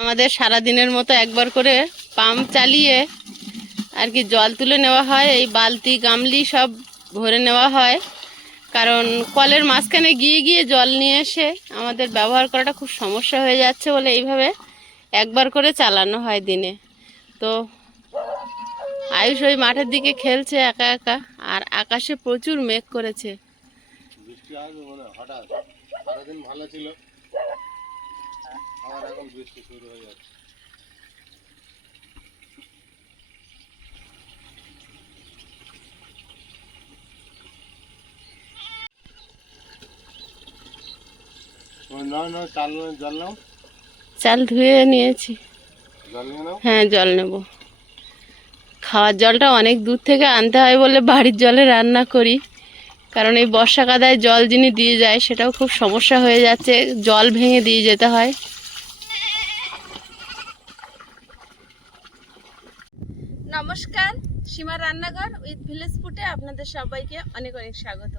আমাদের সারা দিনের মতো একবার করে পাম্প চালিয়ে আর কি জল তুলে নেওয়া হয়, এই বালতি, গামলি সব ভরে নেওয়া হয়। কারণ কলের মাঝখানে গিয়ে গিয়ে জল নিয়ে এসে আমাদের ব্যবহার করাটা খুব সমস্যা হয়ে যাচ্ছে বলে এইভাবে একবার করে চালানো হয় দিনে। তো আয়ুষ ওই মাঠের দিকে খেলছে একা একা, আর আকাশে প্রচুর মেঘ করেছে। হঠাৎ ছিল। আবার এখন বৃষ্টি শুরু হয়ে যাচ্ছে চাল ধুয়ে নিয়েছি। হ্যাঁ জল নেব। খাওয়ার জলটা অনেক দূর থেকে আনতে হয় বলে বাড়ির জলে রান্না করি। কারণ এই বর্ষা কাদায় জল যিনি দিয়ে যায় সেটাও খুব সমস্যা হয়ে যাচ্ছে। জল ভেঙে দিয়ে যেতে হয়। নমস্কার, সীমা রান্নাঘর উইথ ভিলেজ ফুটে আপনাদের সবাইকে অনেক অনেক স্বাগত।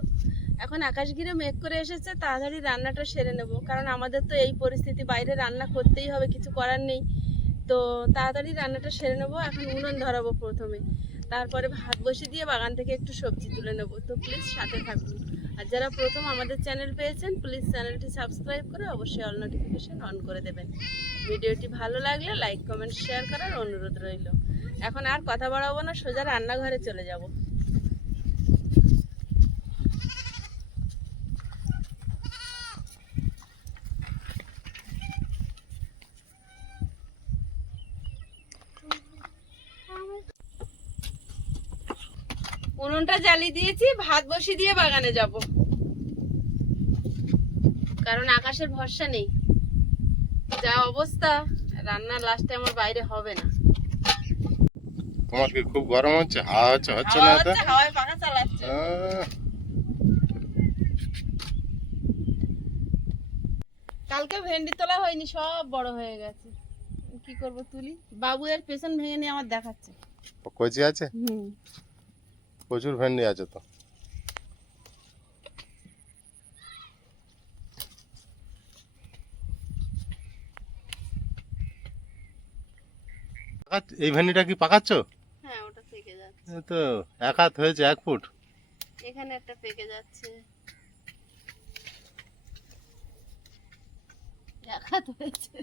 এখন আকাশ ঘিরে মেঘ করে এসেছে, তাড়াতাড়ি রান্নাটা সেরে নেব, কারণ আমাদের তো এই পরিস্থিতি, বাইরে রান্না করতেই হবে, কিছু করার নেই। তো তাড়াতাড়ি রান্নাটা সেরে নেব, এখন উনুন ধরাবো প্রথমে। তারপরে ভাত বসিয়ে দিয়ে বাগান থেকে একটু সবজি তুলে নেব। তো প্লিজ সাথে থাকুন। আর যারা প্রথম আমাদের চ্যানেল পেয়েছেন, প্লিজ চ্যানেলটি সাবস্ক্রাইব করে অবশ্যই অল নোটিফিকেশন অন করে দেবেন। ভিডিওটি ভালো লাগলে লাইক, কমেন্ট, শেয়ার করার অনুরোধ রইল। এখন আর কথা বাড়াবো না, সোজা রান্নাঘরে চলে যাব। উনুনটা জ্বালিয়ে দিয়েছি, ভাত বসিয়ে দিয়ে বাগানে যাব। কারণ আকাশের ভরসা নেই। যা অবস্থা রান্না লাস্টে আমার বাইরে হবে না। তোমার কি খুব গরম হচ্ছে হাওয়া হচ্ছে হচ্ছে না হাওয়া হাওয়ায় পাখা চালাচ্ছে। কালকে ভেন্ডি তোলা হয়নি সব বড় হয়ে গেছে। কি করব তুলি? বাবু এর পেছন ভেঙে নিয়ে আমার দেখাচ্ছে। কচি আছে? হুম। প্রচুর ভেন্ডি আছে তো। এই ভেন্ডিটা কি পাকাচ্ছ হ্যাঁ ওটা পেকে যাচ্ছে এ তো এক হাত হয়েছে, এক ফুট। এখানে একটা পেকে যাচ্ছে। এক হাত হয়েছে।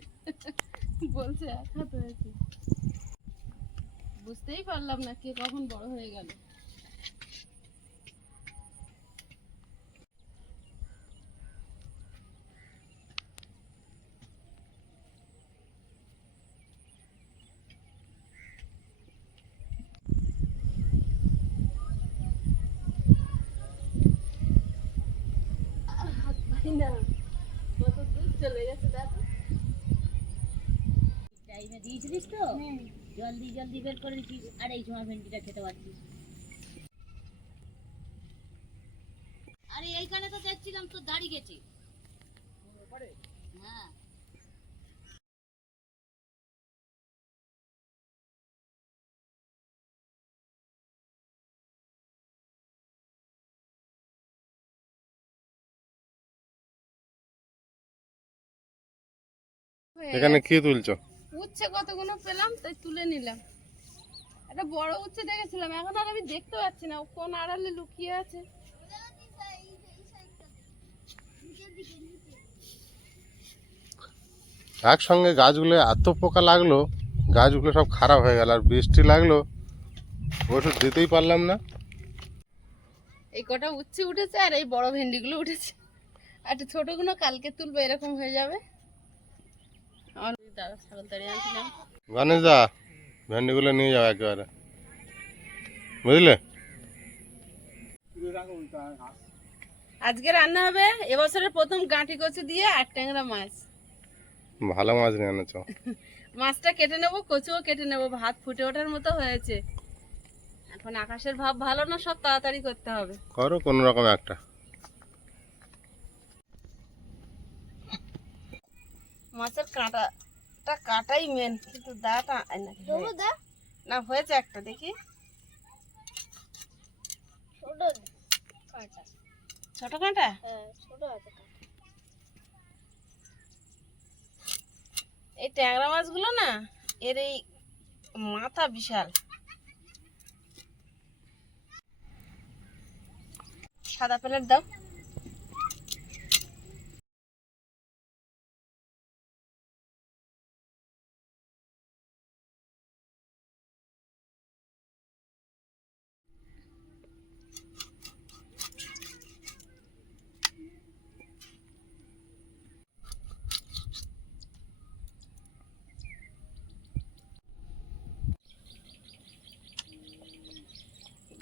বলছে এক হাত হয়েছে। বুঝতেই পারলাম না কে কখন বড় হয়ে গেল হাত পাই না কত দূর জলদি জলদি বের করে দিচ্ছিস আর এই সময় ভেন্ডিটা খেতে পারছিস আরে এইখানে তো দেখছিলাম তোর দাড়ি গেছে। হ্যাঁ। এখানে কি তুলছো? উচ্ছে কতগুলো পেলাম তাই তুলে নিলাম। একটা বড় উচ্ছে দেখেছিলাম এখন আর আমি দেখতে পাচ্ছি না কোন আড়ালে লুকিয়ে আছে। একসঙ্গে গাছগুলো এত পোকা লাগল গাছগুলো সব খারাপ হয়ে গেল আর বৃষ্টি লাগল ওষুধ দিতেই পারলাম না। এই কটা উচ্ছে উঠেছে আর এই বড় ভেন্ডিগুলো উঠেছে। আর ছোটগুলো কালকে তুলবো এরকম হয়ে যাবে। গণেশ দা ভেন্ডিগুলো নিয়ে যাও একেবারে। বুঝলে? আজকে রান্না হবে এবছরের প্রথম গাঁটি কচু দিয়ে আর ট্যাংরা মাছ। ভালো মাছ নিয়ে এনেছো। মাছটা কেটে নেব কচুও কেটে নেব ভাত ফুটে ওঠার মতো হয়েছে। এখন আকাশের ভাব ভালো না সব তাড়াতাড়ি করতে হবে। করো কোনো রকম একটা। মাছের কাঁটাটা কাটাই মেন কিন্তু দাটা আই না না হয়েছে একটা দেখি। ছোট কাঁটা। এই ট্যাংরা মাছগুলো না এর এই মাথা বিশাল। সাদা প্লেট দাও।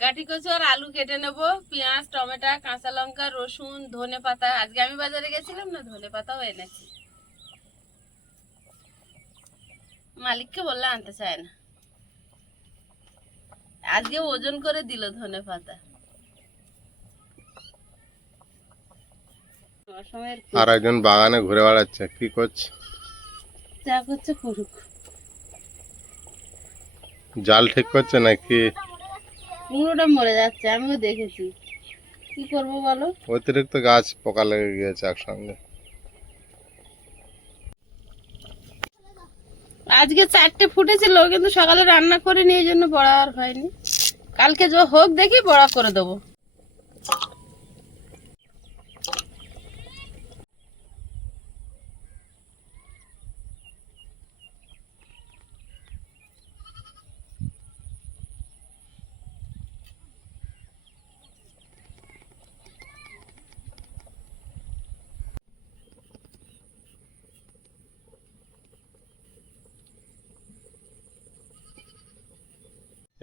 গাঠি কচু আর আলু কেটে নেব পেঁয়াজ টমেটো কাঁচা লঙ্কা রসুন ধনে পাতা। আজকে আমি বাজারে গেছিলাম না ধনে পাতাও এনেছি। মালিককে বললে আনতে চায় না। আজকে ওজন করে দিল ধনে পাতা। আর একজন বাগানে ঘুরে বেড়াচ্ছে কি করছে? যা করছে করুক জাল ঠিক করছে নাকি কুমড়োটা মরে যাচ্ছে আমিও দেখেছি। কি করব বলো? অতিরিক্ত গাছ পোকা লেগে গিয়েছে একসঙ্গে। আজকে চারটে ফুটেছিল কিন্তু সকালে রান্না করে নিয়ে জন্য বড়া আর হয়নি। কালকে যা হোক দেখি বড়া করে দেবো।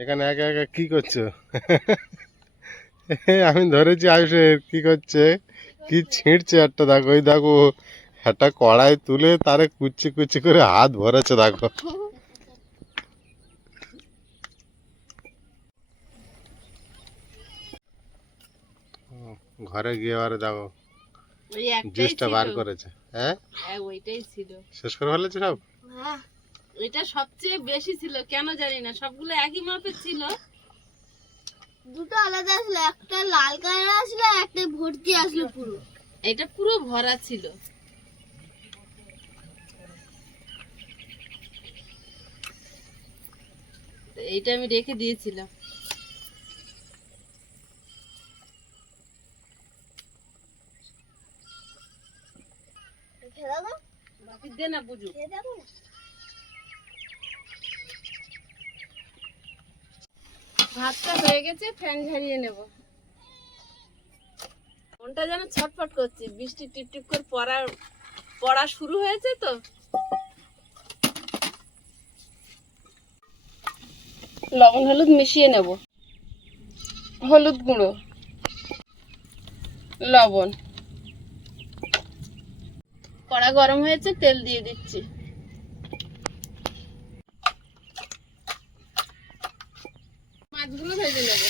এখানে একা একা কি করছ? আমি ধরেছি আয়ুষের কি করছে? কি ছিঁড়ছে একটা? দেখো ওই দেখো একটা কড়াই তুলে তারে কুচি কুচি করে হাত ভরেছে দেখো। ঘরে গিয়ে আবার দেখো জুসটা বার করেছে। হ্যাঁ? হ্যাঁ, শেষ করে ফেলেছে সব? ওইটা সবচেয়ে বেশি ছিল কেন জানি না সবগুলো একই মাপের ছিল। দুটো আলাদা আসলো একটা লাল কালার আসলো একটা ভর্তি আসলো পুরো। এটা পুরো ভরা ছিল। তো এইটা আমি রেখে দিয়েছিলাম। খেলা দাও বাকি দে না বুঝু। খেয়ে যাব ভাতটা হয়ে গেছে, ফ্যান ঝারিয়ে নেব। মনটা যেন ছটফট করছে, বৃষ্টি টিপ টিপ করে পড়া পড়া শুরু হয়েছে তো। লবণ, হলুদ মিশিয়ে নেব। হলুদ গুঁড়ো। লবণ। কড়া গরম হয়েছে, তেল দিয়ে দিচ্ছি মাছগুলো ভেজে নেব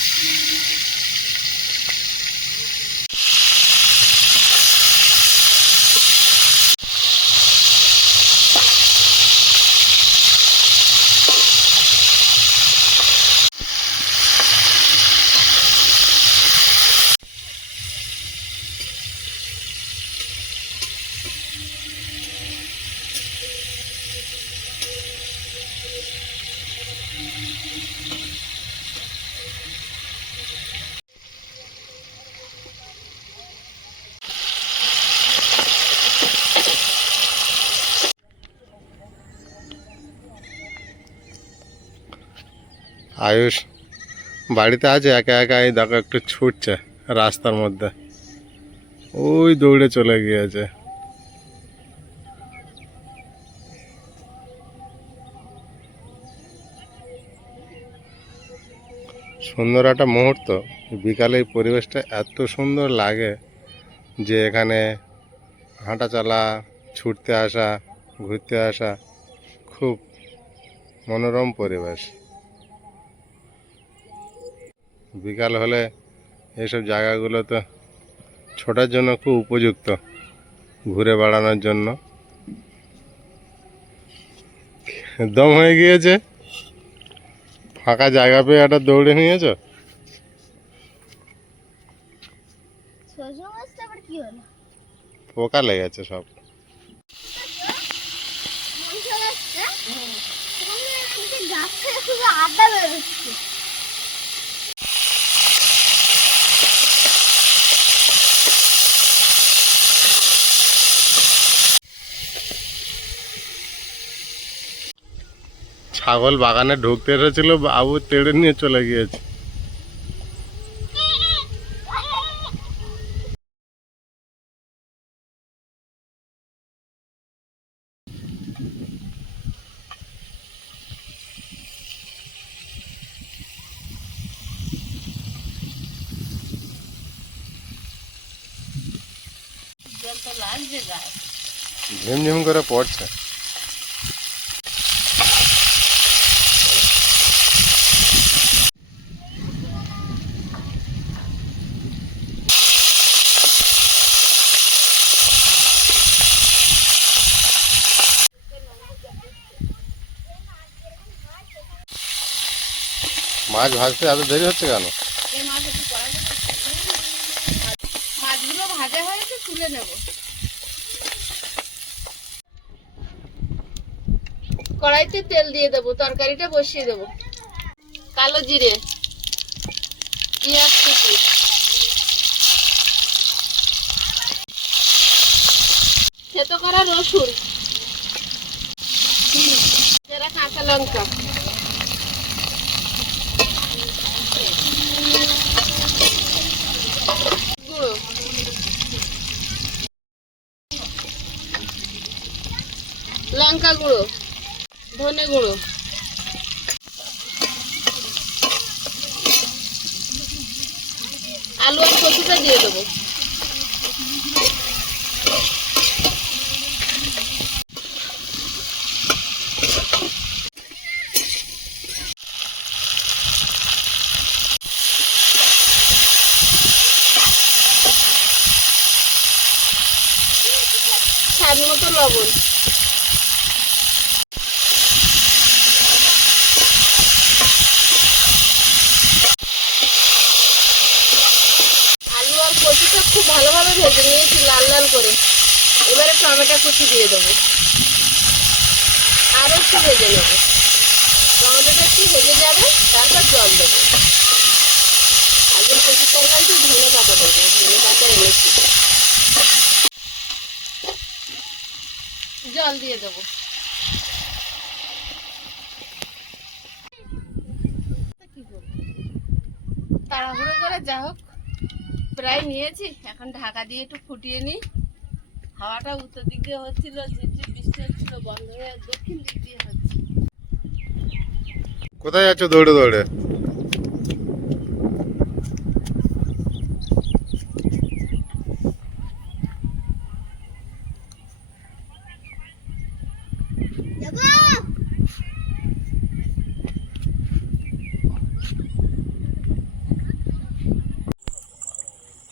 আয়ুষ, বাড়িতে আছে, একা একা এই দেখো একটু ছুটছে রাস্তার মধ্যে। ওই দৌড়ে চলে গিয়েছে। সুন্দর একটা মুহূর্ত। বিকালে এই পরিবেশটা এত সুন্দর লাগে যে এখানে হাঁটা চলা, ছুটতে আসা, ঘুরতে আসা, খুব মনোরম পরিবেশ। বিকাল হলে এইসব জায়গাগুলো তো ছোটার জন্য খুব উপযুক্ত ঘুরে বেড়ানোর জন্য। দম হয়ে গিয়েছে। ফাঁকা জায়গা পেয়ে একটা দৌড়ে নিয়েছো? পোকা লেগেছে সব। শুধু আড্ডা বেরোচ্ছে। ছাগল বাগানে ঢুকতে এসেছিল বাবু তেড়ে নিয়ে চলে গিয়েছে। ঝিমঝিম করে পড়ছে। মাছ ভাজতে এত দেরি হচ্ছে কেন? মাছগুলো ভাজা কড়াইতে তেল দিয়ে দেবো, তরকারিটা বসিয়ে দেবো। কালো জিরে, পেঁয়াজ কুচি। থেতো করা রসুন। কাঁচা লঙ্কা গুঁড়ো লঙ্কা গুঁড়ো ধনে গুঁড়ো। আলু আর কচুটা দিয়ে দেবো স্বাদ মতো লবণ আলু আর কচুটা খুব ভালোভাবে ভেজে নিয়েছি, লাল লাল করে। এবারে টমেটো কুচি দিয়ে দেবো। আরও একটু ভেজে নেব। টমেটোটা একটু ভেজে যাবে, তারপর জল দেবো। আগে কচুর তরকারিতে ধনে পাতা দেবো। ধনে পাতা এনেছি। জল দিয়ে দেবো? তাড়াহুড়ো করে যা হোক। প্রায় নিয়েছি। এখন ঢাকা দিয়ে একটু ফুটিয়ে নিই। হাওয়াটা উত্তর দিক দিয়ে হচ্ছিল ঝিরঝির বৃষ্টি হচ্ছিল, বন্ধ হয়ে দক্ষিণ দিক দিয়ে হচ্ছে। কোথায় যাচ্ছ দৌড়ে দৌড়ে?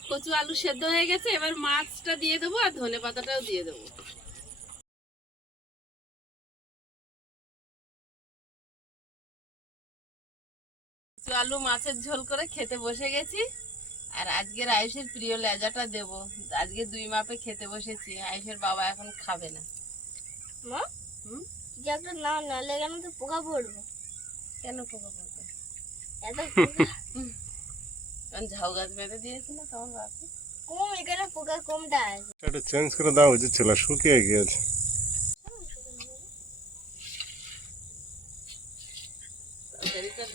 কচু আলু সেদ্ধ হয়ে গেছে এবার মাছটা দিয়ে দেবো আর ধনে পাতাটাও দিয়ে দেবো। কচু আলু মাছের ঝোল করে খেতে বসে গেছি আর আজকের আয়ুষের প্রিয় লেজাটা দেবো। আজকে দুই মাপে খেতে বসেছি আয়ুষের বাবা এখন খাবে না। মা? হুম? যে একটা না তো পোকা পড়বে। কেন পোকা পড়বে? এত পোকা কারণ ঝাউ গাছ বেঁধে দিয়েছিল তখন ভাবছি কম এখানে পোকা কমটা আছে। এটা চেঞ্জ করে দেওয়া উচিত ছিল শুকিয়ে গিয়েছে।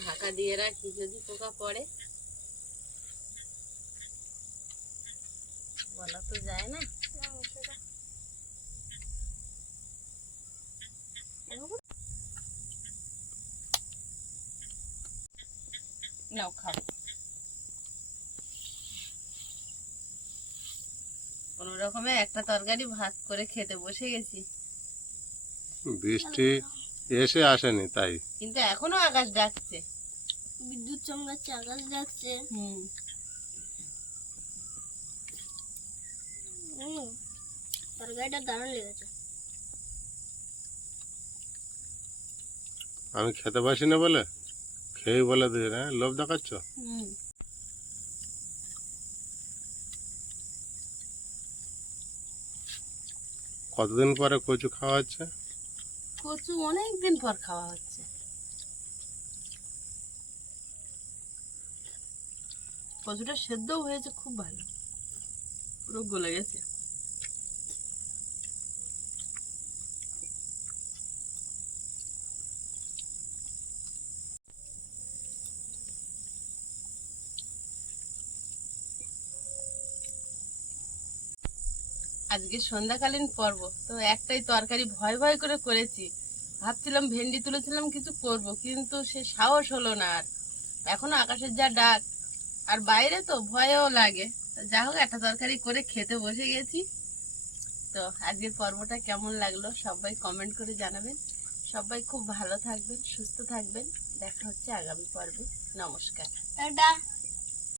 ঢাকা দিয়ে রাখি যদি পোকা পড়ে। বলা তো যায় না। নাও খাও। কোন রকমে একটা তরকারি ভাত করে খেতে বসে গেছি। বৃষ্টি এসে আসেনি তাই? কিন্তু এখনও আকাশ ডাকছে। বিদ্যুৎ চমকাচ্ছে আকাশ ডাকছে। হুম। তরকারিটা দারুণ লেগেছে। আমি খেতে পারছি না বলে? খেয়ে বলে দিয়ে হ্যাঁ? লোভ দেখাচ্ছ? হুম। কতদিন পরে কচু খাওয়া হচ্ছে? কচু অনেক দিন পর খাওয়া হচ্ছে। কচুটা সেদ্ধ হয়েছে, খুব ভালো। পুরো গলে গেছে। আজকে সন্ধ্যাকালীন পর্ব। তো একটাই তরকারি ভয় ভয় করে করেছি। ভাবছিলাম ভেন্ডি তুলেছিলাম, কিছু করব, কিন্তু সে সাহস হলো না আর। এখনও আকাশের যা ডাক। আর বাইরে তো ভয়ও লাগে। যা হোক, একটা তরকারি করে খেতে বসে গেছি। তো আজকের পর্বটা কেমন লাগল সবাই কমেন্ট করে জানাবেন। সবাই খুব ভালো থাকবেন, সুস্থ থাকবেন। দেখা হচ্ছে আগামী পর্বে। নমস্কার। টাটা।